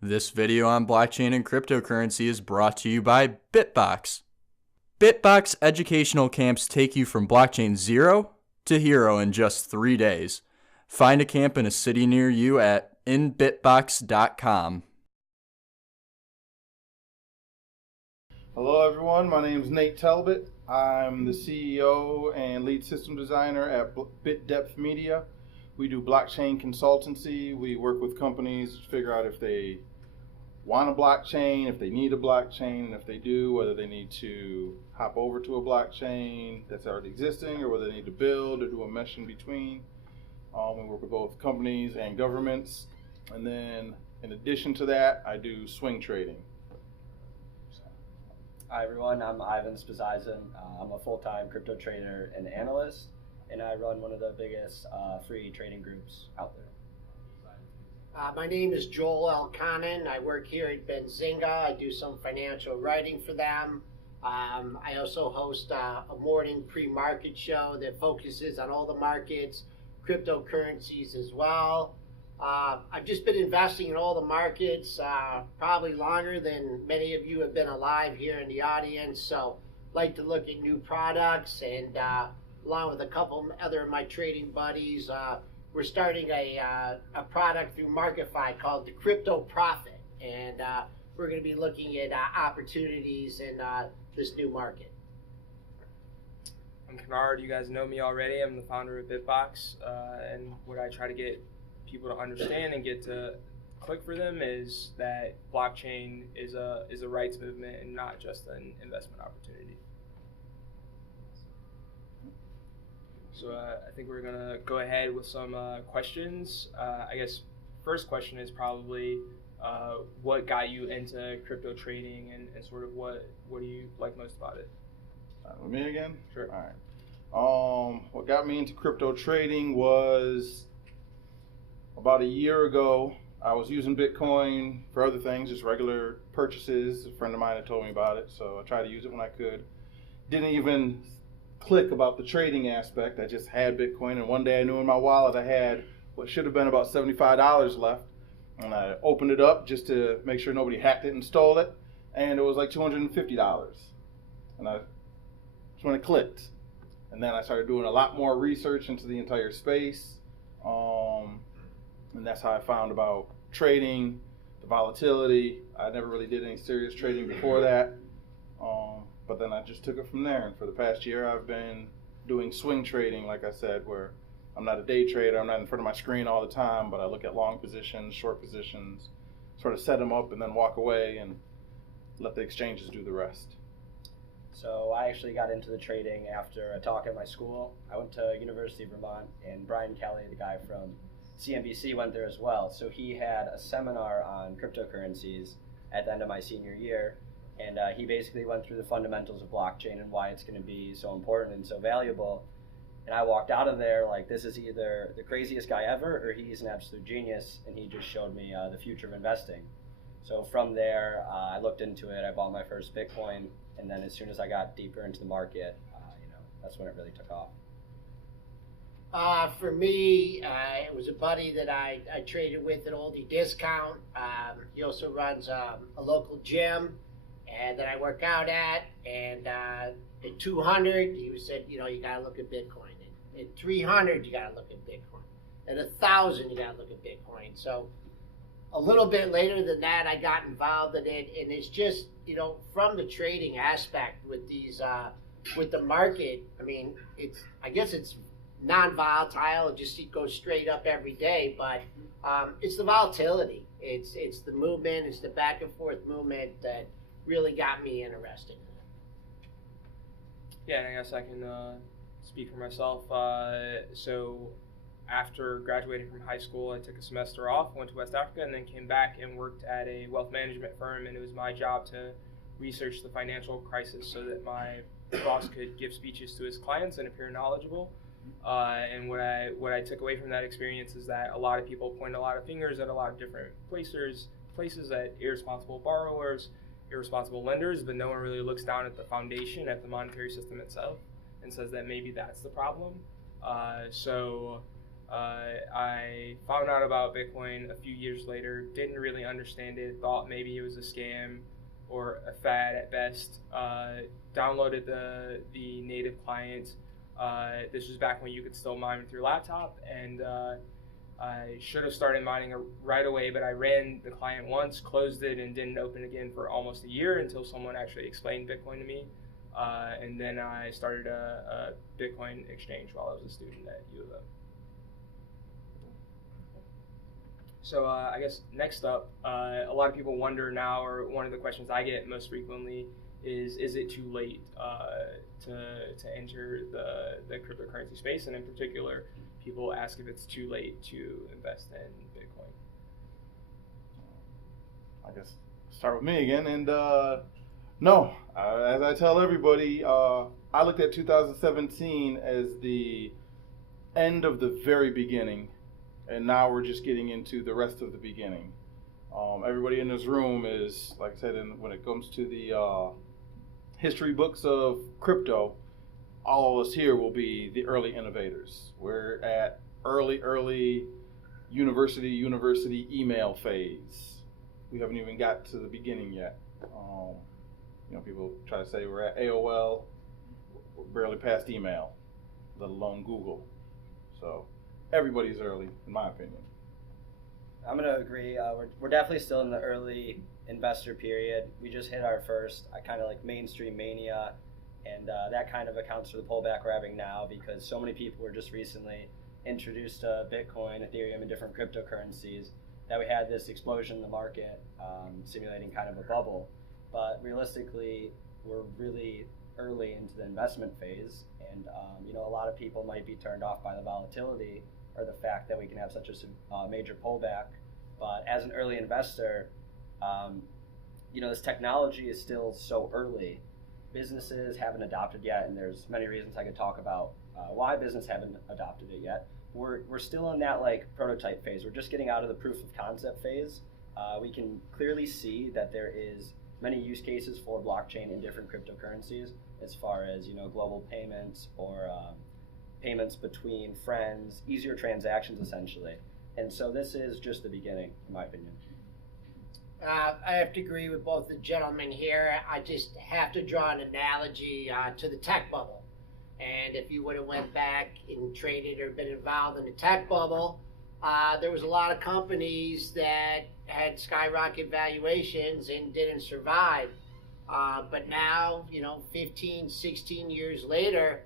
This video on blockchain and cryptocurrency is brought to you by BitBox. BitBox educational camps take you from blockchain 0 to hero in just 3 days. Find a camp in a city near you at inbitbox.com. Hello everyone, my name is Nate Talbot. I'm the CEO and lead system designer at bitDEPTH Media. We do blockchain consultancy. We work with companies to figure out if they want a blockchain, if they need a blockchain, and if they do, whether they need to hop over to a blockchain that's already existing or whether they need to build or do a mesh in between. We work with both companies and governments. And then in addition to that, I do swing trading. Hi everyone, I'm Ivan Spizizin. I'm a full-time crypto trader and analyst, and I run one of the biggest free trading groups out there. My name is Joel Elconin. I work here at Benzinga. I do some financial writing for them. I also host a morning pre-market show that focuses on all the markets, cryptocurrencies as well. I've just been investing in all the markets probably longer than many of you have been alive here in the audience. So like to look at new products, and along with a couple other of my trading buddies, we're starting a product through MarketFi called the Crypto Profit, and we're going to be looking at opportunities in this new market. I'm Kinnard. You guys know me already. I'm the founder of BitBox, and what I try to get people to understand and get to click for them is that blockchain is a rights movement and not just an investment opportunity. So I think we're gonna go ahead with some questions. I guess first question is probably what got you into crypto trading and sort of what do you like most about it? With me again? Sure. All right. What got me into crypto trading was about a year ago. I was using Bitcoin for other things, just regular purchases. A friend of mine had told me about it, so I tried to use it when I could. Didn't even click about the trading aspect. I just had Bitcoin, and one day I knew in my wallet I had what should have been about $75 left, and I opened it up just to make sure nobody hacked it and stole it, and it was like $250. And that's when it clicked. And then I started doing a lot more research into the entire space. And that's how I found about trading, the volatility. I never really did any serious trading before that. But then I just took it from there. And for the past year, I've been doing swing trading, like I said, where I'm not a day trader. I'm not in front of my screen all the time, but I look at long positions, short positions, sort of set them up and then walk away and let the exchanges do the rest. So I actually got into the trading after a talk at my school. I went to University of Vermont, and Brian Kelly, the guy from CNBC, went there as well. So he had a seminar on cryptocurrencies at the end of my senior year, and he basically went through the fundamentals of blockchain and why it's going to be so important and so valuable. And I walked out of there like, this is either the craziest guy ever or he's an absolute genius, and he just showed me the future of investing. So from there, I looked into it. I bought my first Bitcoin, and then as soon as I got deeper into the market, that's when it really took off. For me, it was a buddy that I traded with at Oldie Discount. He also runs a local gym and that I work out at. And at 200, he said, you got to look at Bitcoin. At 300, you got to look at Bitcoin. At 1,000, you got to look at Bitcoin. So a little bit later than that, I got involved in it. And it's just, from the trading aspect with these, with the market, I guess it's non-volatile, it goes straight up every day, but it's the volatility. It's the movement, it's the back and forth movement that really got me interested in it. Yeah, and I guess I can speak for myself. So after graduating from high school, I took a semester off, went to West Africa, and then came back and worked at a wealth management firm, and it was my job to research the financial crisis so that my boss could give speeches to his clients and appear knowledgeable. And what I took away from that experience is that a lot of people point a lot of fingers at a lot of different places at irresponsible borrowers, irresponsible lenders, but no one really looks down at the foundation, at the monetary system itself, and says that maybe that's the problem. So I found out about Bitcoin a few years later, didn't really understand it, thought maybe it was a scam or a fad at best. Downloaded the native client. This was back when you could still mine with your laptop, and I should have started mining right away, but I ran the client once, closed it, and didn't open again for almost a year until someone actually explained Bitcoin to me. And then I started a Bitcoin exchange while I was a student at U of M. So I guess next up, a lot of people wonder now, or one of the questions I get most frequently is it too late to enter the cryptocurrency space? And in particular, people ask if it's too late to invest in Bitcoin. I guess start with me again. And no, as I tell everybody, I looked at 2017 as the end of the very beginning. And now we're just getting into the rest of the beginning. Everybody in this room is, like I said, when it comes to the history books of crypto, all of us here will be the early innovators. We're at early university email phase. We haven't even got to the beginning yet. People try to say we're at AOL, we're barely past email, let alone Google. So everybody's early, in my opinion. I'm going to agree. We're definitely still in the early investor period. We just hit our first kind of like mainstream mania, and that kind of accounts for the pullback we're having now, because so many people were just recently introduced to Bitcoin, Ethereum, and different cryptocurrencies that we had this explosion in the market, simulating kind of a bubble. But realistically, we're really early into the investment phase, and a lot of people might be turned off by the volatility or the fact that we can have such a major pullback. But as an early investor, this technology is still so early. Businesses haven't adopted yet, and there's many reasons I could talk about why business haven't adopted it yet. We're still in that like prototype phase. We're just getting out of the proof of concept phase. We can clearly see that there is many use cases for blockchain in different cryptocurrencies, as far as global payments or payments between friends, easier transactions essentially. And so this is just the beginning, in my opinion. I have to agree with both the gentlemen here. I just have to draw an analogy to the tech bubble. And if you would have went back and traded or been involved in the tech bubble, there was a lot of companies that had skyrocket valuations and didn't survive. But now, 15, 16 years later,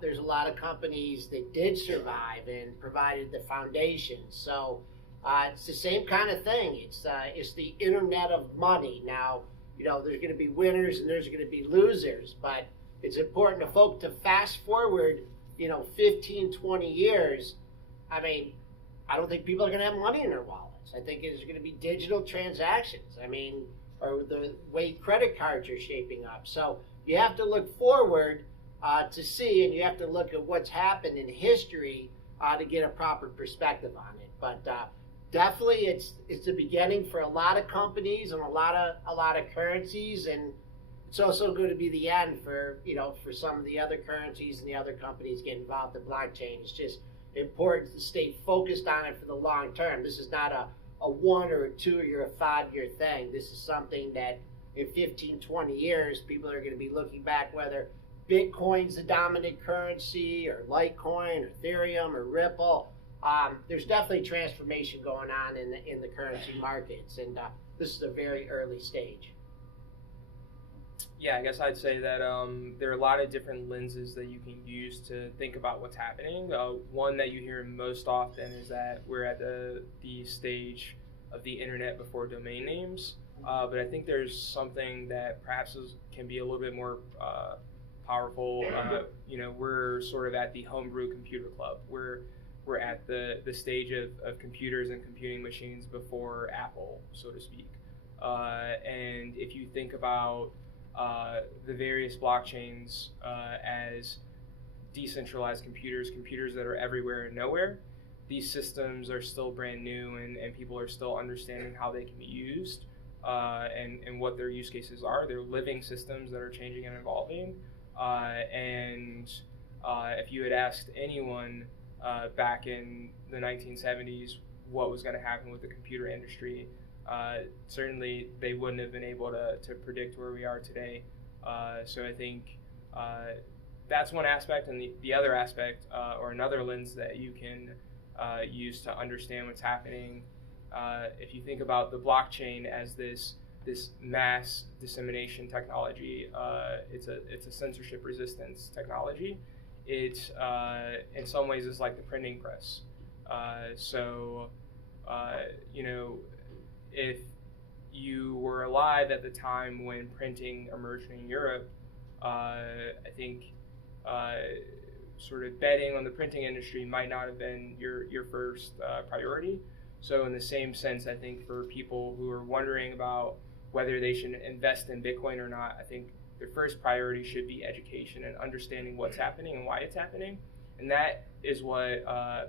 there's a lot of companies that did survive and provided the foundation. So it's the same kind of thing. It's the internet of money. Now, there's going to be winners and there's going to be losers, but it's important to folk to fast forward, 15, 20 years. I mean, I don't think people are going to have money in their wallets. I think it's going to be digital transactions. Or the way credit cards are shaping up. So you have to look forward to see, and you have to look at what's happened in history to get a proper perspective on it. But definitely, it's the beginning for a lot of companies and a lot of currencies, and it's also going to be the end for for some of the other currencies and the other companies getting involved in blockchain. It's just important to stay focused on it for the long term. This is not a 1 or a 2 or a 5 year thing. This is something that in 15, 20 years, people are going to be looking back, whether Bitcoin's the dominant currency or Litecoin or Ethereum or Ripple. There's definitely transformation going on in the currency markets, and this is a very early stage. Yeah, I guess I'd say that there are a lot of different lenses that you can use to think about what's happening. One that you hear most often is that we're at the stage of the internet before domain names. But I think there's something that perhaps can be a little bit more powerful. We're sort of at the homebrew computer club. We're at the stage of computers and computing machines before Apple, so to speak. And if you think about the various blockchains as decentralized computers that are everywhere and nowhere, these systems are still brand new, and people are still understanding how they can be used and what their use cases are. They're living systems that are changing and evolving. And if you had asked anyone back in the 1970s what was going to happen with the computer industry. Certainly, they wouldn't have been able to predict where we are today. So I think that's one aspect, and the other aspect, or another lens that you can use to understand what's happening. If you think about the blockchain as this mass dissemination technology, it's a censorship resistance technology. It in some ways is like the printing press. If you were alive at the time when printing emerged in Europe, I think sort of betting on the printing industry might not have been your first priority. So in the same sense, I think for people who are wondering about whether they should invest in Bitcoin or not, I think their first priority should be education and understanding what's happening and why it's happening. And that is what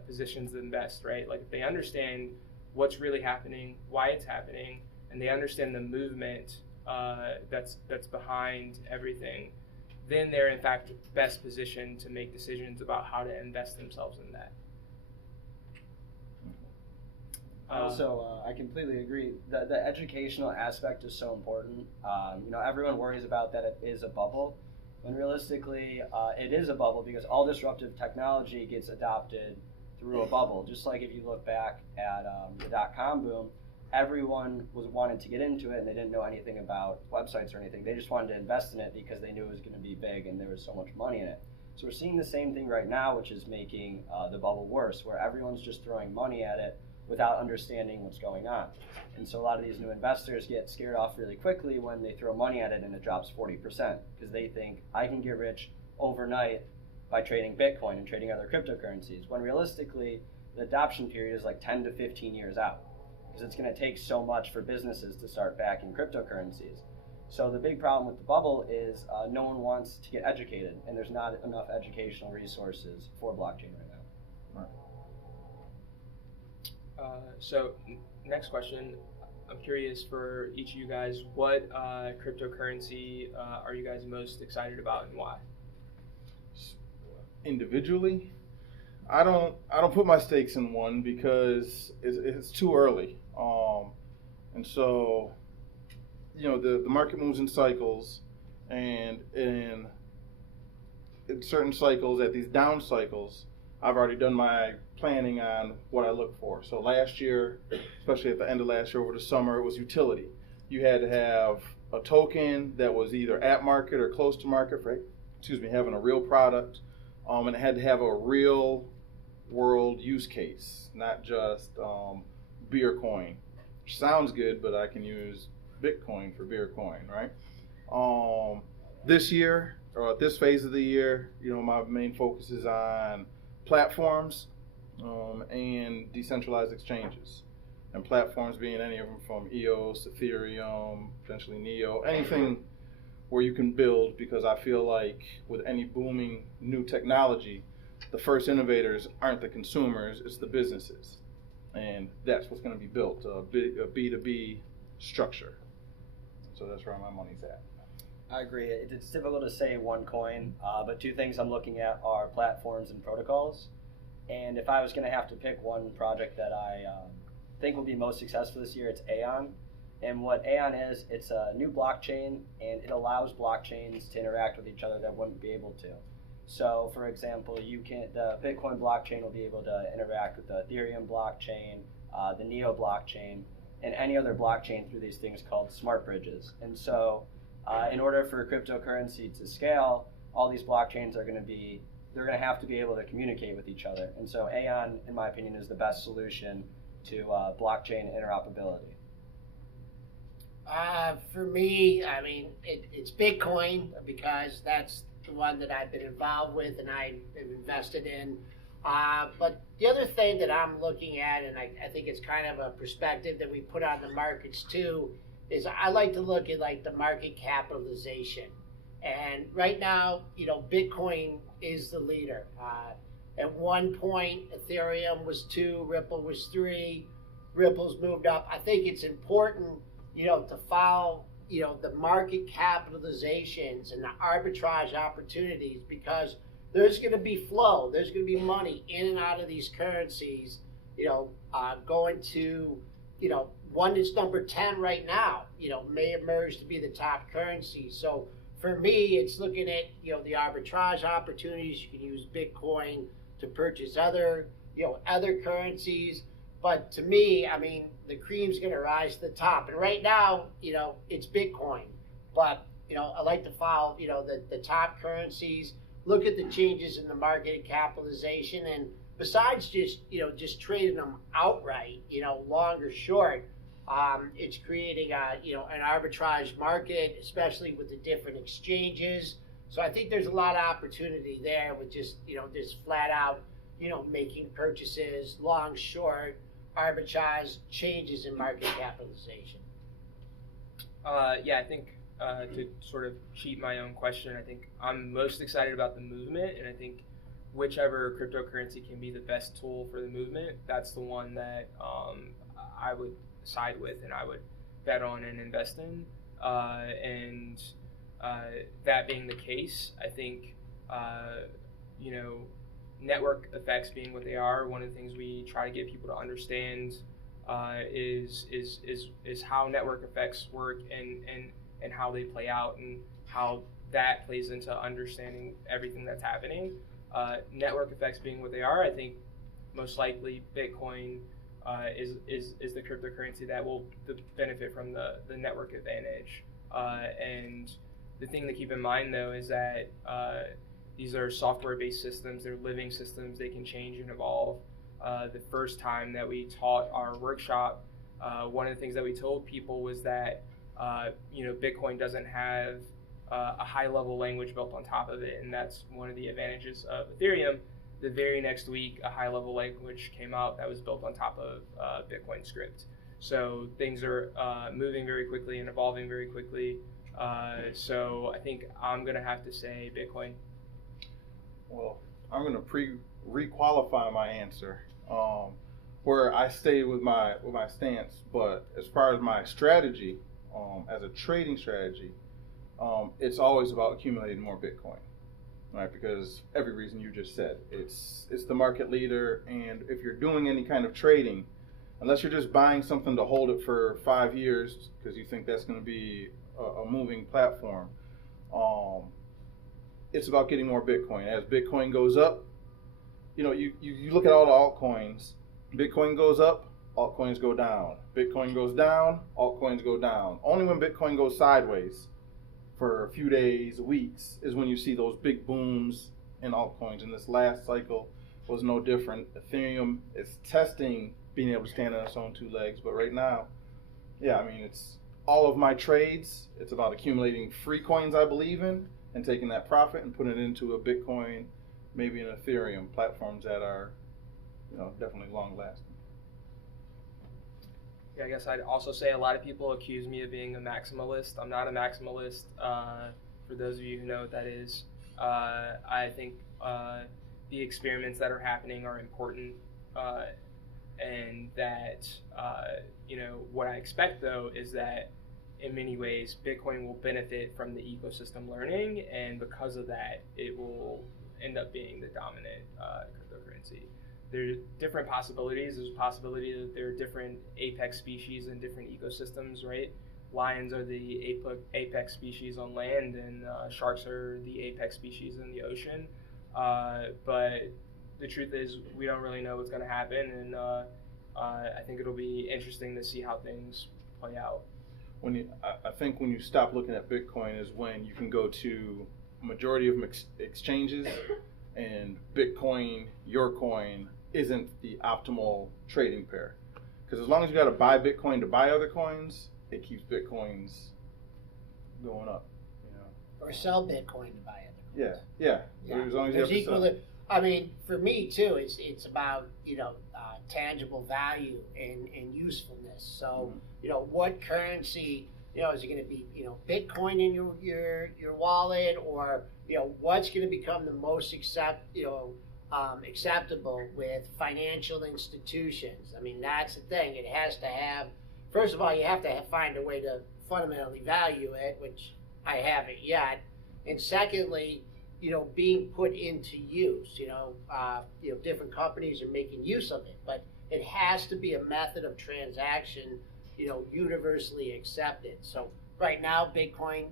positions them best, right? Like if they understand what's really happening, why it's happening, and they understand the movement that's behind everything, then they're in fact best positioned to make decisions about how to invest themselves in that. Also, I completely agree. The educational aspect is so important. Everyone worries about that it is a bubble, when realistically it is a bubble because all disruptive technology gets adopted through a bubble. Just like if you look back at the dot-com boom, everyone wanted to get into it and they didn't know anything about websites or anything. They just wanted to invest in it because they knew it was going to be big and there was so much money in it. So we're seeing the same thing right now, which is making the bubble worse, where everyone's just throwing money at it without understanding what's going on. And so a lot of these new investors get scared off really quickly when they throw money at it and it drops 40% because they think I can get rich overnight by trading Bitcoin and trading other cryptocurrencies, when realistically the adoption period is like 10 to 15 years out because it's going to take so much for businesses to start backing cryptocurrencies. So the big problem with the bubble is no one wants to get educated, and there's not enough educational resources for blockchain right now. So next question, I'm curious for each of you guys, what cryptocurrency are you guys most excited about and why? Individually, I don't put my stakes in one because it's too early. And so, the market moves in cycles, and in certain cycles, at these down cycles, I've already done my planning on what I look for. So last year, especially at the end of last year over the summer, it was utility. You had to have a token that was either at market or close to market for, having a real product, and it had to have a real world use case, not just beer coin, which sounds good, but I can use Bitcoin for beer coin, right? This year, or at this phase of the year, my main focus is on platforms and decentralized exchanges. And platforms being any of them from EOS, Ethereum, potentially Neo, anything where you can build, because I feel like with any booming new technology, the first innovators aren't the consumers, it's the businesses. And that's what's going to be built, a B2B structure. So that's where my money's at. I agree. It's difficult to say one coin, but two things I'm looking at are platforms and protocols. And if I was going to have to pick one project that I think will be most successful this year, it's Aeon. And what Aeon is, it's a new blockchain, and it allows blockchains to interact with each other that wouldn't be able to. So, for example, the Bitcoin blockchain will be able to interact with the Ethereum blockchain, the Neo blockchain, and any other blockchain through these things called smart bridges. And so, in order for cryptocurrency to scale, all these blockchains they're going to have to be able to communicate with each other. And so Aeon, in my opinion, is the best solution to blockchain interoperability. For me, it's Bitcoin because that's the one that I've been involved with and I've invested in. But the other thing that I'm looking at, and I think it's kind of a perspective that we put on the markets too, is I like to look at like the market capitalization. And right now, Bitcoin is the leader. At one point, Ethereum was 2, Ripple was 3, Ripple's moved up. I think it's important, to follow, the market capitalizations and the arbitrage opportunities, because there's going to be flow. There's going to be money in and out of these currencies, going to, one that's number 10 right now, may emerge to be the top currency. So for me, it's looking at, the arbitrage opportunities. You can use Bitcoin to purchase other currencies. But to me, I mean, the cream's going to rise to the top. And right now, it's Bitcoin. But, I like to follow, the top currencies, look at the changes in the market capitalization. And besides just trading them outright, long or short, it's creating an arbitrage market, especially with the different exchanges. So I think there's a lot of opportunity there with just flat out, making purchases, long, short, arbitrage, changes in market capitalization. I think to sort of cheat my own question, I think I'm most excited about the movement, and I think whichever cryptocurrency can be the best tool for the movement, that's the one that I would side with and I would bet on and invest in. And that being the case, I think network effects being what they are, one of the things we try to get people to understand is how network effects work and how they play out and how that plays into understanding everything that's happening. Network effects being what they are, I think most likely Bitcoin is the cryptocurrency that will benefit from the network advantage. And the thing to keep in mind, though, is that these are software-based systems. They're living systems. They can change and evolve. The first time that we taught our workshop, one of the things that we told people was that Bitcoin doesn't have a high-level language built on top of it, and that's one of the advantages of Ethereum. The very next week, a high-level language came out that was built on top of Bitcoin script. So things are moving very quickly and evolving very quickly. So I think I'm going to have to say Bitcoin. Well, I'm going to re-qualify my answer, where I stay with my stance. But as far as my strategy, as a trading strategy, it's always about accumulating more Bitcoin, right? Because every reason you just said, it's the market leader, and if you're doing any kind of trading, unless you're just buying something to hold it for 5 years because you think that's going to be a moving platform, it's about getting more Bitcoin. As Bitcoin goes up, you look at all the altcoins. Bitcoin goes up, altcoins go down. Bitcoin goes down, altcoins go down. Only when Bitcoin goes sideways for a few days, weeks, is when you see those big booms in altcoins. And this last cycle was no different. Ethereum is testing being able to stand on its own 2 legs. But right now, it's all of my trades. It's about accumulating free coins I believe in and taking that profit and putting it into a Bitcoin, maybe an Ethereum, platforms that are, definitely long lasting. Yeah, I guess I'd also say a lot of people accuse me of being a maximalist. I'm not a maximalist. For those of you who know what that is, I think the experiments that are happening are important, and that what I expect though is that in many ways Bitcoin will benefit from the ecosystem learning, and because of that, it will end up being the dominant cryptocurrency. There are different possibilities. There's a possibility that there are different apex species in different ecosystems, right? Lions are the apex species on land, and sharks are the apex species in the ocean. But the truth is, we don't really know what's going to happen, and I think it'll be interesting to see how things play out. I think when you stop looking at Bitcoin is when you can go to majority of exchanges, and Bitcoin, your coin, isn't the optimal trading pair. Because as long as you got to buy Bitcoin to buy other coins, it keeps Bitcoins going up. Or sell Bitcoin to buy other coins. Yeah. As long as you have to sell. I mean, for me too, it's about tangible value and usefulness. So what currency is it going to be Bitcoin in your wallet, or what's going to become the most acceptable with financial institutions? I mean, that's the thing. It has to have, first of all, you have to find a way to fundamentally value it, which I haven't yet. And secondly, being put into use. Different companies are making use of it, but it has to be a method of transaction, universally accepted. So right now, Bitcoin,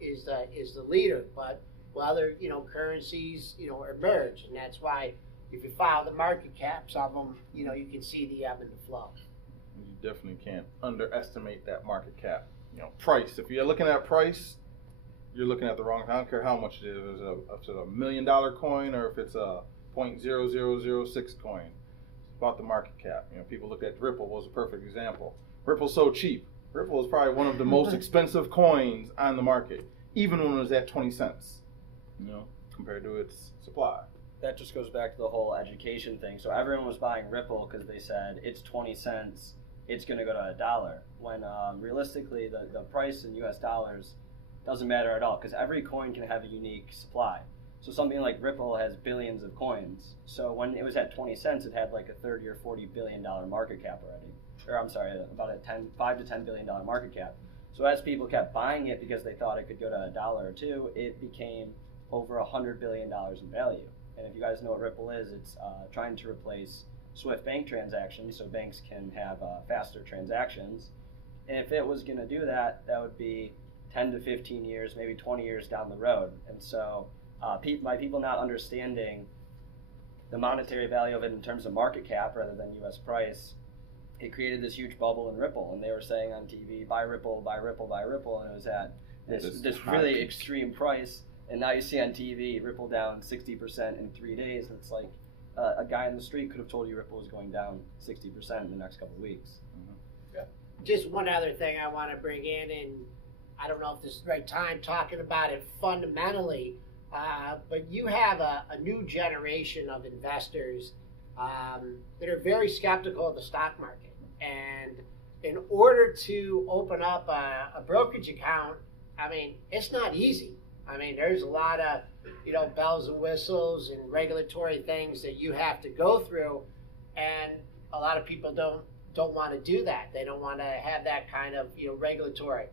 is the leader, but other, currencies, emerge, and that's why if you follow the market caps of them, you can see the ebb and the flow. You definitely can't underestimate that market cap. Price. If you're looking at price, you're looking at the wrong. I don't care how much it is. If it's a $1 million coin or if it's a 0.0006 coin. It's about the market cap. People look at Ripple was a perfect example. Ripple's so cheap. Ripple is probably one of the most expensive coins on the market, even when it was at 20 cents. Compared to its supply. That just goes back to the whole education thing. So everyone was buying Ripple because they said it's 20 cents, it's going to go to $1. When realistically, the price in US dollars doesn't matter at all because every coin can have a unique supply. So something like Ripple has billions of coins. So when it was at 20 cents, it had like a 30 or 40 billion dollar market cap already. Or I'm sorry, about a 5 to 10 billion dollar market cap. So as people kept buying it because they thought it could go to $1 or $2, it became over $100 billion in value. And if you guys know what Ripple is, it's trying to replace Swift bank transactions so banks can have faster transactions. And if it was going to do that, that would be 10 to 15 years, maybe 20 years down the road. And so by people not understanding the monetary value of it in terms of market cap rather than US price, it created this huge bubble in Ripple. And they were saying on TV, buy Ripple, buy Ripple, buy Ripple. And it was at this really extreme price. And now you see on TV, Ripple down 60% in 3 days. It's like a guy in the street could have told you Ripple was going down 60% in the next couple of weeks. Mm-hmm. Yeah. Just one other thing I want to bring in, and I don't know if this is the right time talking about it fundamentally, but you have a new generation of investors that are very skeptical of the stock market. And in order to open up a brokerage account, it's not easy. There's a lot of, bells and whistles and regulatory things that you have to go through, and a lot of people don't want to do that. They don't want to have that kind of, regulatory.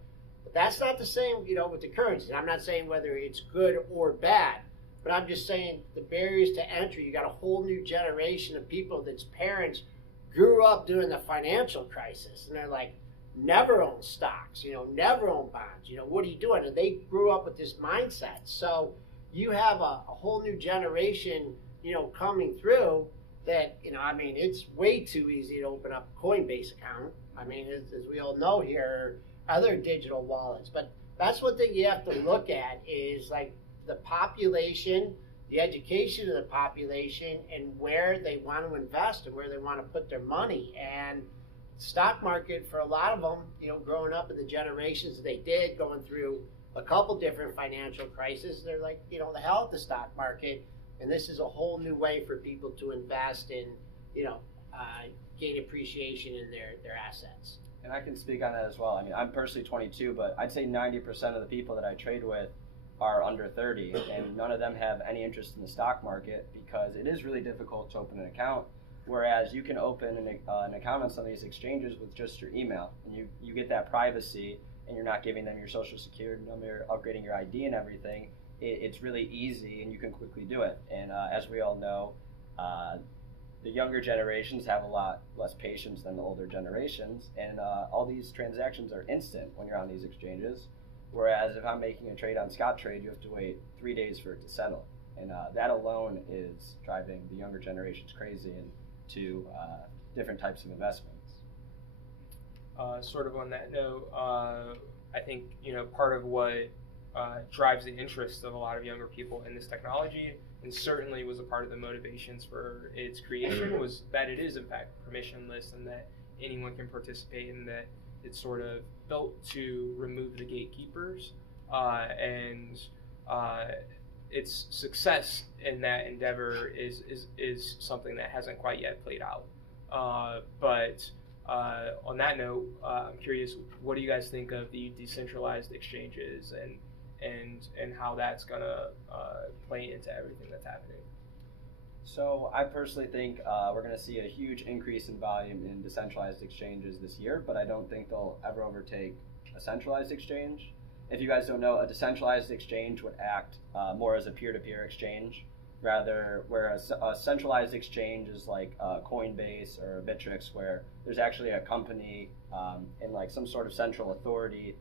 But that's not the same, with the currencies. I'm not saying whether it's good or bad, but I'm just saying the barriers to entry. You got a whole new generation of people that's parents grew up during the financial crisis, and they're like, never own stocks, never own bonds, what are you doing? And they grew up with this mindset. So you have a whole new generation, coming through that, it's way too easy to open up a Coinbase account. As we all know here, other digital wallets. But that's one thing you have to look at is like the population, the education of the population, and where they want to invest and where they want to put their money. And stock market for a lot of them, growing up in the generations that they did, going through a couple different financial crises, they're like, the hell with the stock market. And this is a whole new way for people to invest in, gain appreciation in their assets. And I can speak on that as well. I'm personally 22, but I'd say 90% of the people that I trade with are under 30, and none of them have any interest in the stock market because it is really difficult to open an account. Whereas you can open an account on some of these exchanges with just your email, and you get that privacy, and you're not giving them your social security number, upgrading your ID and everything. It's really easy, and you can quickly do it. And as we all know, the younger generations have a lot less patience than the older generations, and all these transactions are instant when you're on these exchanges. Whereas if I'm making a trade on Scottrade, you have to wait 3 days for it to settle. And that alone is driving the younger generations crazy into different types of investments. Sort of on that note, I think part of what drives the interest of a lot of younger people in this technology, and certainly was a part of the motivations for its creation, was that it is in fact permissionless and that anyone can participate, and that it's sort of built to remove the gatekeepers, and its success in that endeavor is something that hasn't quite yet played out. But on that note, I'm curious, what do you guys think of the decentralized exchanges and how that's gonna play into everything that's happening? So I personally think we're going to see a huge increase in volume in decentralized exchanges this year, but I don't think they'll ever overtake a centralized exchange. if you guys don't know, a decentralized exchange would act more as a peer-to-peer exchange, rather where a centralized exchange is like Coinbase or Bittrex, where there's actually a company and like some sort of central authority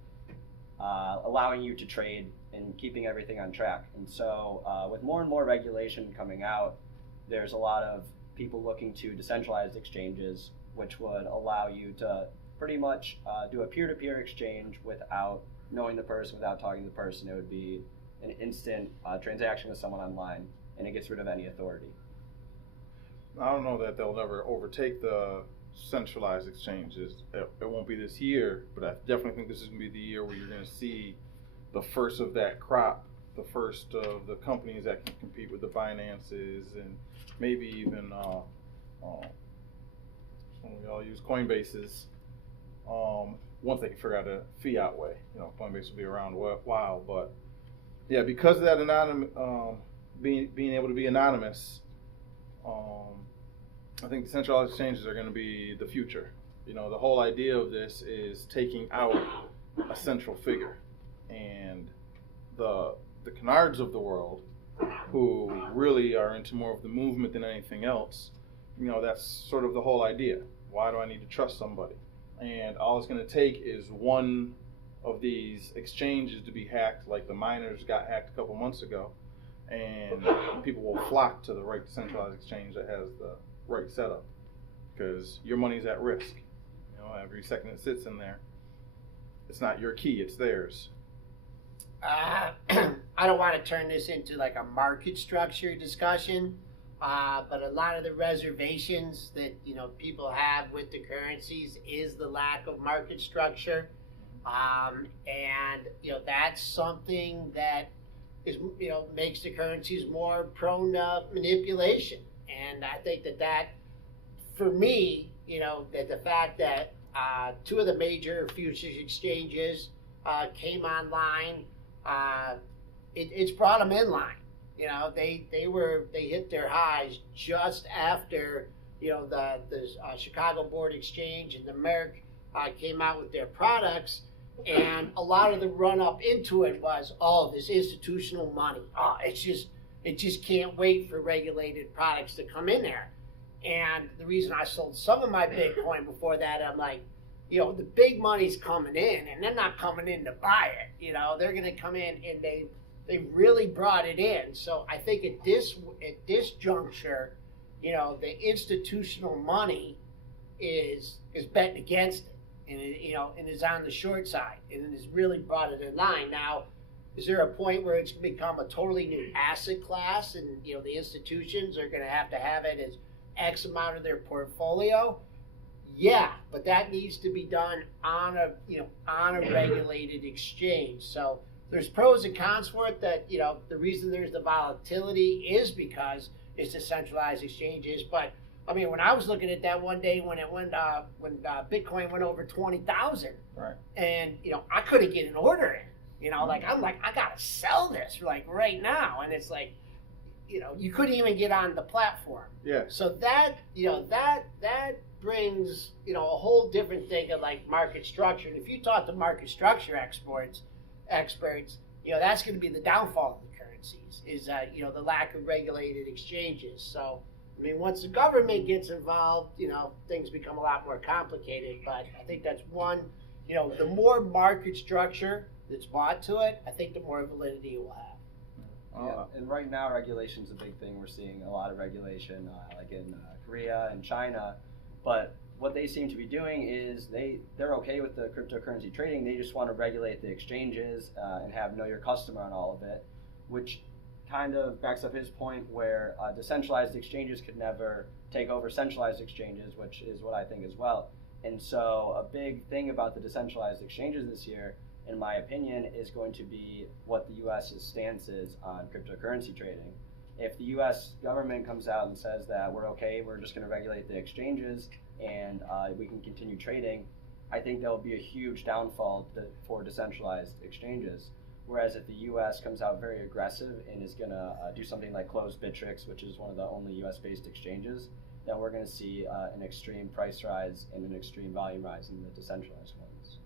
allowing you to trade and keeping everything on track. And so with more and more regulation coming out, there's a lot of people looking to decentralized exchanges, which would allow you to pretty much do a peer-to-peer exchange without knowing the person, without talking to the person. It would be an instant transaction with someone online, and it gets rid of any authority. I don't know that they'll never overtake the centralized exchanges. It won't be this year, but I definitely think this is going to be the year where you're going to see the first of that crop, the first of the companies that can compete with the Binances and maybe even we all use Coinbases. Once they can figure out a fiat way, Coinbase will be around a while, but yeah, because of that being able to be anonymous, I think decentralized exchanges are going to be the future. The whole idea of this is taking out a central figure, and the Kinnards of the world, who really are into more of the movement than anything else, that's sort of the whole idea. Why do I need to trust somebody? And all it's going to take is one of these exchanges to be hacked, like the miners got hacked a couple months ago, and people will flock to the right decentralized exchange that has the right setup, because your money's at risk. Every second it sits in there, it's not your key, it's theirs. I don't want to turn this into like a market structure discussion, but a lot of the reservations that people have with the currencies is the lack of market structure, and that's something that is makes the currencies more prone to manipulation. And I think that for me, that the fact that two of the major futures exchanges came online, it's brought them in line. They hit their highs just after the Chicago Board Exchange and the Merck came out with their products, and a lot of the run up into it was this institutional money. It just can't wait for regulated products to come in there. And the reason I sold some of my Bitcoin before that, I'm like, the big money's coming in, and they're not coming in to buy it. They're going to come in, and they really brought it in. So I think at this juncture, the institutional money is betting against it, and is on the short side, and it has really brought it in line. Now, is there a point where it's become a totally new asset class, and the institutions are going to have it as X amount of their portfolio? Yeah, but that needs to be done on a regulated exchange. So there's pros and cons for it. That the reason there's the volatility is because it's decentralized exchanges. But I mean, when I was looking at that one day when Bitcoin went over 20,000, right, and I couldn't get an order in. I'm like, I gotta sell this right now, and it's like, you couldn't even get on the platform. Yeah. So that brings a whole different thing of like market structure. And if you talk to market structure experts, that's going to be the downfall of the currencies is the lack of regulated exchanges. So I mean, once the government gets involved, things become a lot more complicated. But I think that's one. The more market structure that's brought to it, I think the more validity it will have. Yeah, and right now regulation's a big thing. We're seeing a lot of regulation, like in Korea and China. But what they seem to be doing is they're okay with the cryptocurrency trading. They just want to regulate the exchanges and have know your customer on all of it, which kind of backs up his point where decentralized exchanges could never take over centralized exchanges, which is what I think as well. And so a big thing about the decentralized exchanges this year, in my opinion, is going to be what the U.S.'s stance is on cryptocurrency trading. If the U.S. government comes out and says that we're just going to regulate the exchanges and we can continue trading, I think there will be a huge downfall for decentralized exchanges. Whereas if the U.S. comes out very aggressive and is going to do something like close Bittrex, which is one of the only U.S.-based exchanges, then we're going to see an extreme price rise and an extreme volume rise in the decentralized ones.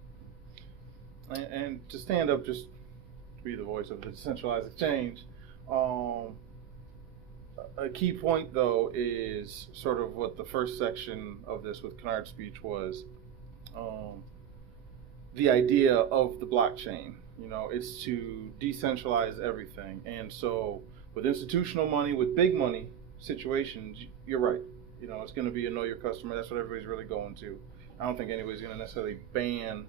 And to stand up, just to be the voice of the decentralized exchange, a key point, though, is sort of what the first section of this with Kinnard's speech was. The idea of the blockchain, it's to decentralize everything. And so with institutional money, with big money situations, you're right. It's going to be a know your customer. That's what everybody's really going to. I don't think anybody's going to necessarily ban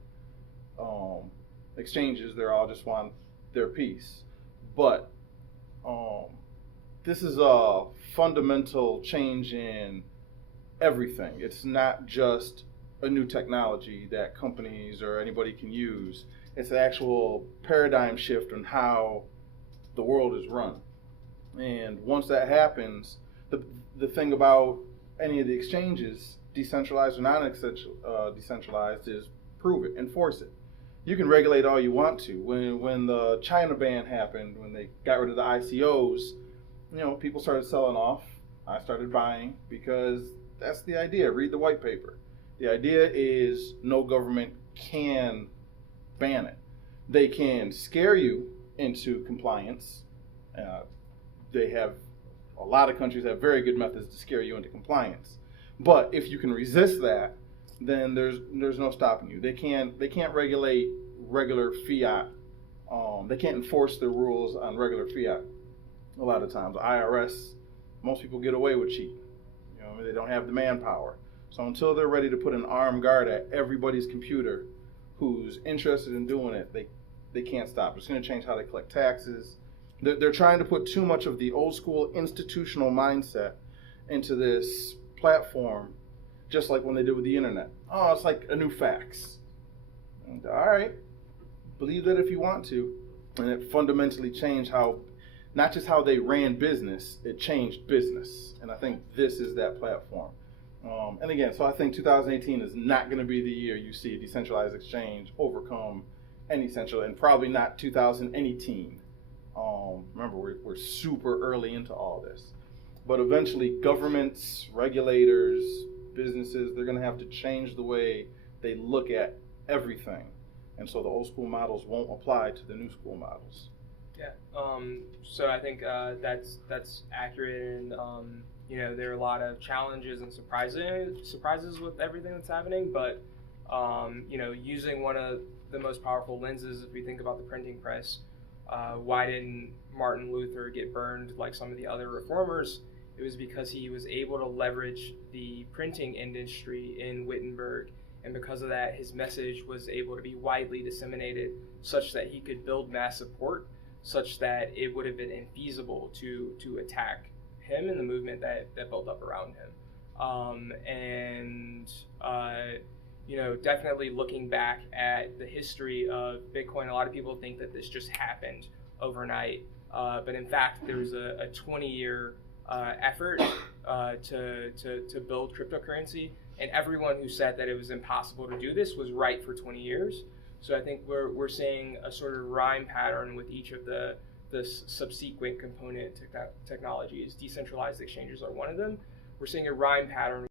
exchanges. They all just want their piece. But this is a fundamental change in everything. It's not just a new technology that companies or anybody can use. It's an actual paradigm shift on how the world is run. And once that happens, the thing about any of the exchanges, decentralized or non-decentralized, is prove it, enforce it. You can regulate all you want to. When the China ban happened, when they got rid of the ICOs, people started selling off. I started buying because that's the idea. Read the white paper. The idea is no government can ban it. They can scare you into compliance. A lot of countries have very good methods to scare you into compliance. But if you can resist that, then there's no stopping you. They can't regulate regular fiat. They can't enforce the rules on regular fiat. A lot of times, the IRS, most people get away with cheating. They don't have the manpower. So until they're ready to put an armed guard at everybody's computer who's interested in doing it, they can't stop. It's going to change how they collect taxes. They're trying to put too much of the old school institutional mindset into this platform, just like when they did with the internet. Oh, it's like a new fax. And, all right, believe that if you want to. And it fundamentally changed not just how they ran business, it changed business. And I think this is that platform. And again, so I think 2018 is not going to be the year you see a decentralized exchange overcome any central, and probably not 2018. Remember, we're super early into all this. But eventually, governments, regulators, businesses, they're going to have to change the way they look at everything. And so the old school models won't apply to the new school models. Yeah. So I think that's accurate, and there are a lot of challenges and surprises with everything that's happening. But using one of the most powerful lenses, if we think about the printing press, why didn't Martin Luther get burned like some of the other reformers? It was because he was able to leverage the printing industry in Wittenberg, and because of that, his message was able to be widely disseminated, such that he could build mass support, such that it would have been infeasible to attack him and the movement that built up around him. Definitely looking back at the history of Bitcoin, a lot of people think that this just happened overnight, but in fact, there was a 20-year effort to build cryptocurrency, and everyone who said that it was impossible to do this was right for 20 years. So I think we're seeing a sort of rhyme pattern with each of the subsequent component technologies. Decentralized exchanges are one of them. We're seeing a rhyme pattern